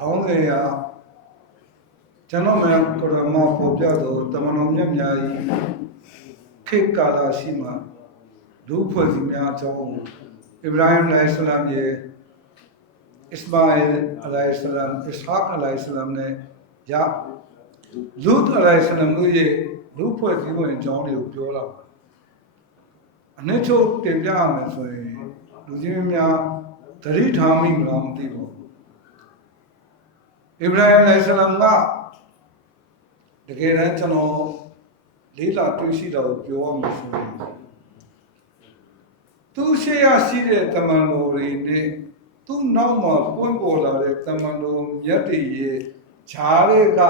ခေါင်းစဉ်ကကျွန်တော်မြန်ကရမပေါ်ပြတော့တမန်တော်မြတ်များဤခေတ်ကာလရှိမှလူဖွဲ့စီများအကြောင်းအစ္စရာဟင်အလိုင်ဆလမ်ရဲ့အစ္စမာအီလ်အလိုင်ဆလမ်အစ္စဟာက်အလိုင်ဆလမ်နဲ့ယာလူတ်အလိုင်ဆလမ်တို့ရဲ့လူဖွဲ့စည်းဝင်အကြောင်းတွေကိုပြောလာပါအနှစ်ချုပ်တင်ပြရမယ်ဆိုရင်လူကြီးများသတိထားမိမလားမသိဘူး အစ္စရာဟင်အလိုင်ဆလမ်ကတကယ်တမ်းကျွန်တော်လေးလာတွေ့ရှိတာကိုပြောရမယ်ဆိုရင်သူရှိရရှိတဲ့တမန်တော်တွေနဲ့သူ့နောက်မှာပွင့်ပေါ်လာတဲ့တမန်တော်မြတ်တွေရဲ့ဈာတွေက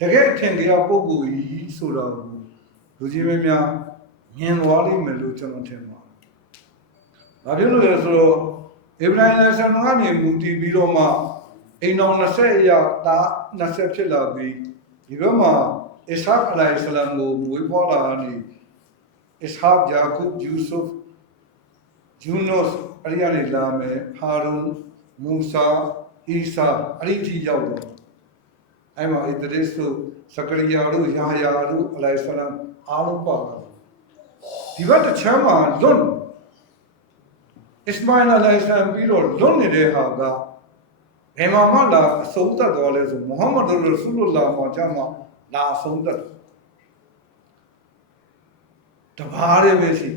တကယ်အထင်ကြီးပုဂ္ဂိုလ်ကြီးဆိုတော့လူကြီးမင်းများမြင်သွားလိမ့်မယ်လို့ကျွန်တော်ထင်ပါတယ်။ဘာဖြစ်လို့လဲဆိုတော့အဗြဟိုင်လက်ဆန်ကနေမူတည်ပြီးတော့မှ အိမ်တော်20ရာတာ20ဖြစ်လာပြီးဒီဘက်မှာအစ္စဟက်အလိုင်ဆလမ်ကိုမွေးဖွားလာတယ်အစ္စဟက်ယာကုပ်ယူဆုဖ်ယူနိုစ်အဲ့ဒီကနေလာမယ်ဟာရုန်မူဆာအီဆာအဲ့ဒီအထိရောက်တော့အဲ့မှာအီဒရစ်တို့စကရိယာတို့ယာယာတို့အလိုင်ဆလမ်အားလုံးပါလာဒီဘက်တစ်ချမ်းမှာလွတ်အစ္စမာအီလ်အလိုင်ဆလမ်ပြီးတော့လွတ်နေတဲ့ဟာက ဘယ်မှာမှလာအဆုံးသတ်တော်လဲဆိုမုဟမ္မဒ်ရဆူလုလာမှာကြမှာလာအဆုံးသတ်တဘာရဲပဲရှိ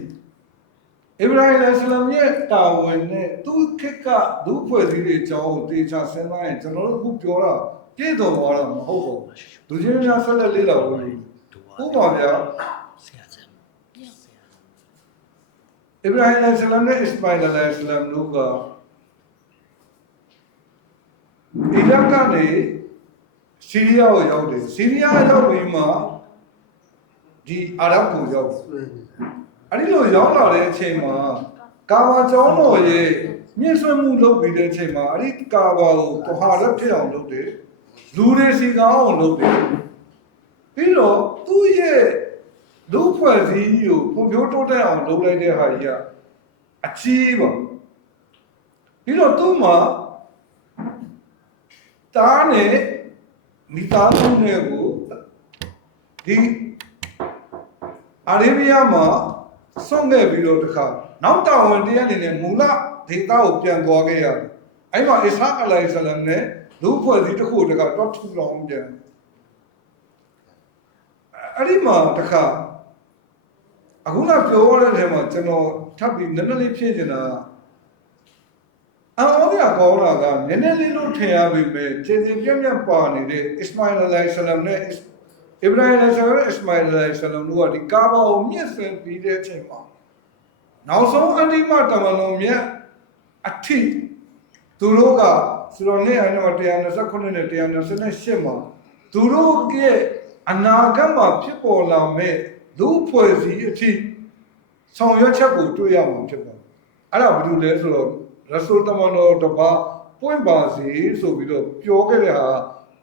အဗြဟိုင်အလိုင်ဆလမ်ရဲ့တာဝန်နဲ့သူခေတ်ကလူဖွဲ့စည်းတွေအကြောင်းကိုတေချာစဉ်းစားရင်ကျွန်တော်တို့အခုပြောတာပြည့်စုံသွားတာမဟုတ်ဘူးလူချင်းများဆက်လက်လေးလာလို့ဥပမာဗျာဆရာဆရာအဗြဟိုင်အလိုင်ဆလမ်နဲ့အစ္စမာအီလ်အလိုင်ဆလမ်တို့က အီရတ်ကနေဆီးရီးယားကိုရောက်တယ်ဆီးရီးယားရောက်ပြီးမှဒီအာရပ်ကိုရောက်တယ်အဲ့ဒီလိုရောက်လာတဲ့အချိန်မှာကာဘာကျောင်းတော်ရဲ့မြင့်ဆွဲမှုလုပ်ပြီးတဲ့အချိန်မှာအဲ့ဒီကာဘာကိုတဟာရက်ဖြစ်အောင်လုပ်တယ်လူတွေစီကောင်းအောင်လုပ်တယ်ပြီးတော့သူ့ရဲ့လူဖွဲ့စည်းကိုဖွံ့ဖြိုးတိုးတက်အောင်လုပ်လိုက်တဲ့ဟာကြီးကအကြီးပါပြီးတော့သူ့မှာ တားနဲ့မိသားစုနဲ့ကိုဒီအာရေဗီးယားမှာဆွန့်ခဲ့ပြီးတော့တခါနောက်တာဝန်တရားအနေနဲ့မူလဒေတာကိုပြန်သွားခဲ့ရတယ်။အဲ့မှာအစ္စဟာအလိုင်ဆလမ်နဲ့လူဖွဲ့စည်းတစ်ခုတခါတော့ထူလောင်ပြန်အဲ့ဒီမှာတခါအခုနပြောရတဲ့ထဲမှာကျွန်တော်ထပ်ပြီးနည်းနည်းလေးဖြည့်ချင်တာက အော်ရကောင်းတာကနည်းနည်းလေးလို့ထင်ရပေမဲ့ခြေစီပြက်ပြက်ပါနေတဲ့အစ္စမာအီလ်အလိုင်ဆလမ်နဲ့အဗြဟိုင်အလိုင်ဆလမ်နဲ့အစ္စမာအီလ်အလိုင်ဆလမ်တို့ကဒီကာဘာကိုမြင့်ဆင်ပြီးတဲ့အချိန်မှာနောက်ဆုံးအန္တိမတမန်တော်မြတ်အထိသူတို့ကဆိုတော့နေ့အရင်က129နဲ့128မှာသူတို့ရဲ့အနာဂတ်မှာဖြစ်ပေါ်လာမဲ့လူဖွဲ့စည်းအထိဆောင်ရွက်ချက်ကိုတွေ့ရမှာဖြစ်ပါတယ်အဲ့ဒါဘာလို့လဲဆိုတော့ ရဆူလ်တမန်တော်တပါပွင့်ပါစေဆိုပြီးတော့ပြောခဲ့တဲ့ဟာ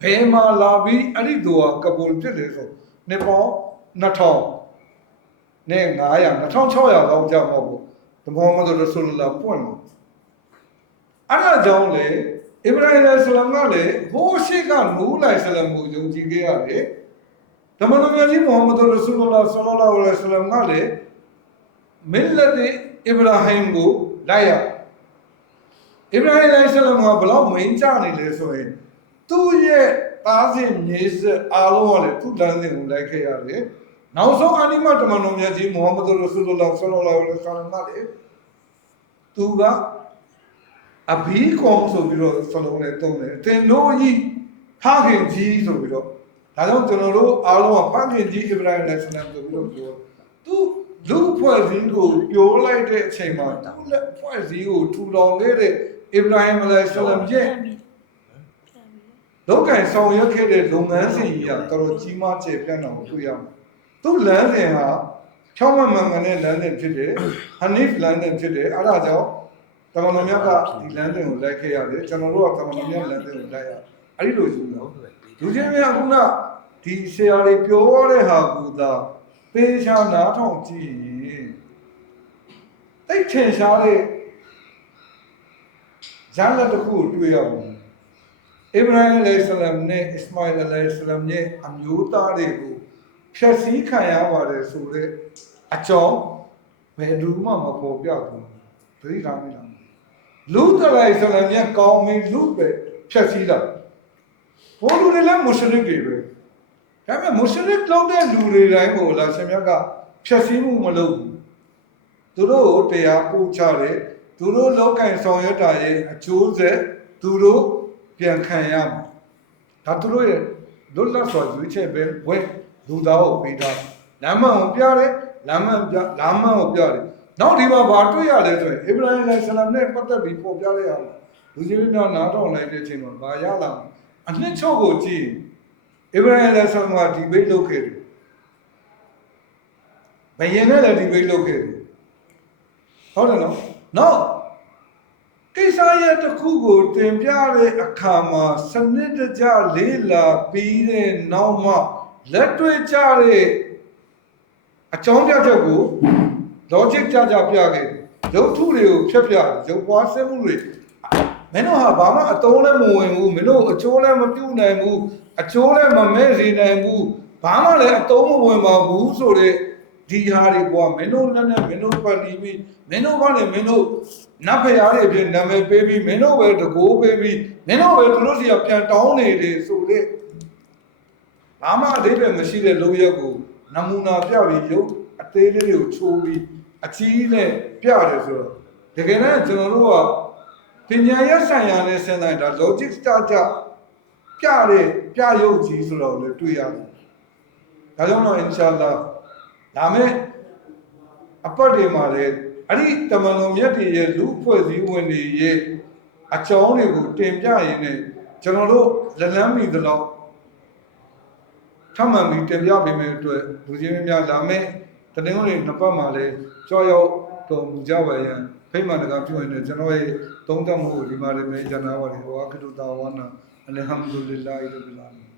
ဘယ်မှာလာပြီးအဲ့ဒီသူကကပူလ်ဖြစ်တယ်ဆိုနေပေါင်း2000နဲ့900 2600လောက်ကြာမှာပေါ့တမောမဒ်ရဆူလ်လာပွင့်လို့အဲ့ဒါကြောင့်လေအစ္စရာအလ်ဆလမ်ကလည်းဟိုးရှိကနူးလိုက်ဆလမ်ကိုယုံကြည်ခဲ့ရတယ်ဓမ္မတော်မြတ်ကြီးမုဟမ္မဒ်ရဆူလလာဆလ္လာလဟ်အလိုင်းဝါဆလမ်ကလည်းမစ်လတ်အဗရာဟိမ်ကိုလိုက်ရ အဗရာဟိမ်လိုင်ဆလမ်ကဘလောက်မင်းကြနေလဲဆိုရင်သူ့ရဲ့သားစဉ်မြေးဆက်အားလုံးကလည်းသူ့လမ်းစဉ်ကိုလိုက်ခဲ့ရတယ်နောက်ဆုံးအနိမတမန်တော်မြတ်ကြီးမုဟမ္မဒ်ရဆူလလာဆလ္လာလဟ်အလိုင်းဝါဆလမ်ကလည်းသူကအဘီကောင်းဆိုပြီးတော့ဆလုံးနဲ့တုံးတယ်တင်တို့ဤဖခင်ကြီးဆိုပြီးတော့ဒါကြောင့်ကျွန်တော်တို့အားလုံးကဖခင်ကြီးအဗရာဟိမ်လိုင်ဆလမ်ဆိုပြီးတော့ပြောသူလူဖွဲ့စည်းကိုပြောလိုက်တဲ့အချိန်မှာသူလက်ဖွဲ့စည်းကိုထူထောင်ခဲ့တဲ့ အဗရာဟိမ်လိုင်ဆလမ်ရဲ့လောက်ကင်ဆောင်ရွက်ခဲ့တဲ့လုပ်ငန်းစဉ်ကြီးကတော်တော်ကြီးမားကျယ်ပြန့်တာကိုတွေ့ရမှာသူလမ်းစဉ်ဟာဖြောင်းမမှန်မှန်တဲ့လမ်းစဉ်ဖြစ်တယ်ဟနိဖ်လမ်းစဉ်ဖြစ်တယ်အဲဒါကြောင့်တမန်တော်မြတ်ကဒီလမ်းစဉ်ကိုလိုက်ခဲ့ရတယ်ကျွန်တော်တို့ကတမန်တော်မြတ်လမ်းစဉ်ကိုလိုက်ရအဲ့ဒီလိုယူလို့လူချင်းများခုနဒီဆရာတွေပြောရတဲ့ဟာကူသာပေးချာနားထောင်ကြည့်ရင်တိတ်ထင်ရှားတဲ့ ရလတ်တစ်ခုကိုတွေ့ရဘူးအဗရာဟိမ်အလိုင်ဆလမ်နဲ့အစ္စမာအီလ်အလိုင်ဆလမ်ရဲ့အမျိုးသားတွေကိုဖျက်ဆီးခံရပါတယ်ဆိုတဲ့အကြောင်းဘယ်သူမှမပေါ်ပြဘူးသတိထားမိလားလူတလိုင်ဆလမ်ရဲ့ကောင်းမင်းလူပဲဖျက်ဆီးတာဘိုးလူတွေလည်းမွတ်စလင်တွေပဲဒါပေမဲ့မွတ်စလင်လောက်တဲ့လူတွေတိုင်းကိုလာရှင်မြတ်ကဖျက်ဆီးမှုမလုပ်ဘူးသူတို့ကိုတရားပို့ချတယ် သူတို့လောက်ကင်ဆောင်ရွက်တာရဲ့အကျိုးဆက်သူတို့ပြန်ခံရမှာဒါသူတို့ရဲ့လွတ်လပ်စွာရွေးချယ်ပဲဝဲလူသားကိုပေးတာလမ်းမကိုပြတယ်လမ်းမပြလမ်းမကိုပြတယ်နောက်ဒီမှာဘာတွေ့ရလဲဆိုရင်အစ္စရာအလိုင်ဆလမ်နဲ့ပတ်သက်ပြီးပေါ်ပြရအောင်လူကြီးများနားထောင်လိုက်တဲ့အချိန်မှာဘာရလာလဲအနှစ်ချုပ်ကိုကြည့်အစ္စရာအလိုင်ဆလမ်ကဒီဘိတ်လုပ်ခဲ့တယ်ဘယင်နဲ့လည်းဒီဘိတ်လုပ်ခဲ့တယ်ဟုတ်တယ်နော် နောက်ကိစ္စရဲ့တစ်ခုကိုတင်ပြတဲ့အခါမှာစနစ်တကျလေးလာပြီးတဲ့နောက်မှလက်တွေ့ကြတဲ့အကြောင်းပြချက်ကို logic ကြကြပြခဲ့တယ်ရုပ်ထုတွေကိုဖျက်ပြတယ်ရုပ်ပွားစက်မှုတွေမင်းတို့ဟာဘာမှအတုံးလည်းမဝင်ဘူးမင်းတို့အချိုးလည်းမပြုတ်နိုင်ဘူးအချိုးလည်းမမဲ့စေနိုင်ဘူးဘာမှလည်းအတုံးမဝင်ပါဘူးဆိုတဲ့ ဒီဟာတွေကွာမင်းတို့လည်းနဲ့မင်းတို့ပတ်ပြီးပြီးမင်းတို့ကလည်းမင်းတို့နတ်ဖျားတွေအဖြစ်နာမည်ပေးပြီးမင်းတို့ပဲတကိုးပေးပြီးမင်းတို့ပဲသူတို့စီကပြန်တောင်းနေတယ်ဆိုတဲ့ဘာမှအဓိပ္ပာယ်မရှိတဲ့လုံရက်ကိုနမူနာပြပြီးရုပ်အသေးလေးတွေကိုချိုးပြီးအချီးနဲ့ပြတယ်ဆိုတော့တကယ်တမ်းကျွန်တော်တို့ကပညာရပ်ဆိုင်ရာနဲ့စဉ်းစားရင်ဒါ logic ကြကြပြတဲ့ပြရုပ်ကြီးဆိုတော့လည်းတွေ့ရတယ်။ဒါကြောင့်တော့ inshallah ဒါမဲ့အပတ်တွေမှာလည်းအဲ့ဒီတမန်တော်မြတ်တွေရဲ့လူဖွဲ့စည်းဝင်တွေရဲ့အကြောင်းတွေကိုတင်ပြရင်းနဲ့ကျွန်တော်တို့လက်လန်းမိသလောက်ထပ်မံပြီးတင်ပြပေးမယ့်အတွက်လူချင်းများလာမယ့်တနင်္ဂနွေနှစ်ပတ်မှာလည်းကြောက်ရောက်တော်မူကြပါရန်ဖိမှန်တကာပြုရင်လည်းကျွန်တော်ရဲ့သုံးသပ်မှုကိုဒီမှာလည်းမေးချင်တာပါလေဟောကတုတာဝနာအလဟမ်ဒူလ illah ရဘ်လာမင်